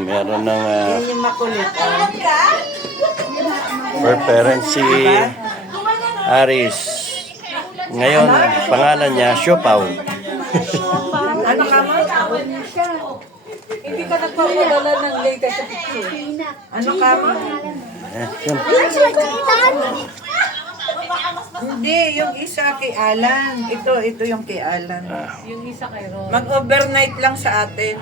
Meron ng Yan yung makulit. per parent si Aris. Ngayon, pangalan niya, Siopaw. Ano ka mo? Hindi ka nagpapadala ng latest sa picture. Ano ka mo? Yun. Hindi, yung isa kay Alan. Ito yung kay Alan. Yung isa kay Ron. Mag-overnight lang sa atin.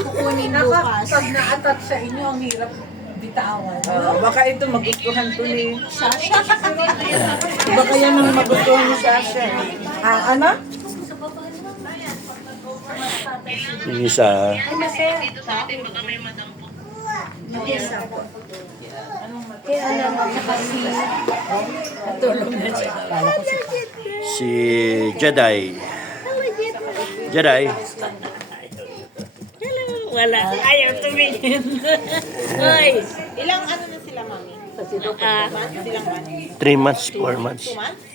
Kukunin bukas. Pag na-attach sa inyo, ang hirap bitawan. Baka ito magustuhan to ni Sasha. Baka yan ang magustuhan ni Sasha. Ano? Yung isa, si Jedi. Jedi. Wala. Ayaw tumingin. Hoy. Ilang ano na sila, mami? Silang months? 3 months, 4 months.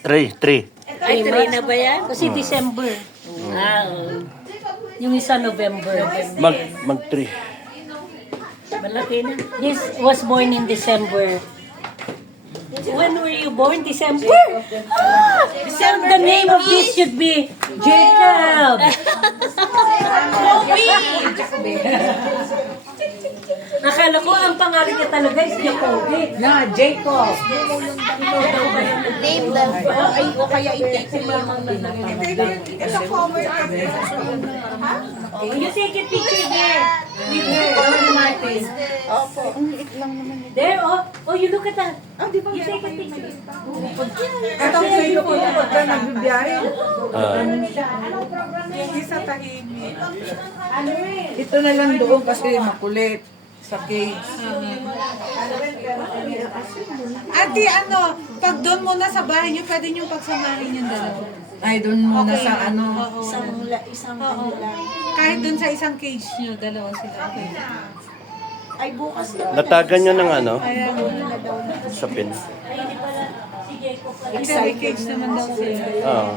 3. Ay, 3 na ba yan? Kasi December. Oo. Yung isa November. Mag 3. Malaki na. This was born in December. When were you born? December? The name of this should be Jacob. Akala ko ang pangalan niya talaga is Jacoby. Na, Jacob. Name them. Ay, o kaya i-text mo yung mga You take a picture there. With her. Martin. Opo. Ang liit lang naman. There, oh, you look at that. You take a picture. Ito ang sa'yo po pagka nagbibiyahe. Hindi sa tahimik. Ito na lang doon kasi makulit sa cage. Ate, pag doon muna sa bahay niyo, pwede niyo pagsamahin yung dalawa. Ay, doon muna Okay. sa ano. Isang Oo. Kahit doon sa isang cage niyo, dalawa sila. Okay. Ay, bukas lang. Latagan nyo ng ano, sa pin. Si Jacob pala. Kasi may cage naman daw sila. Oo.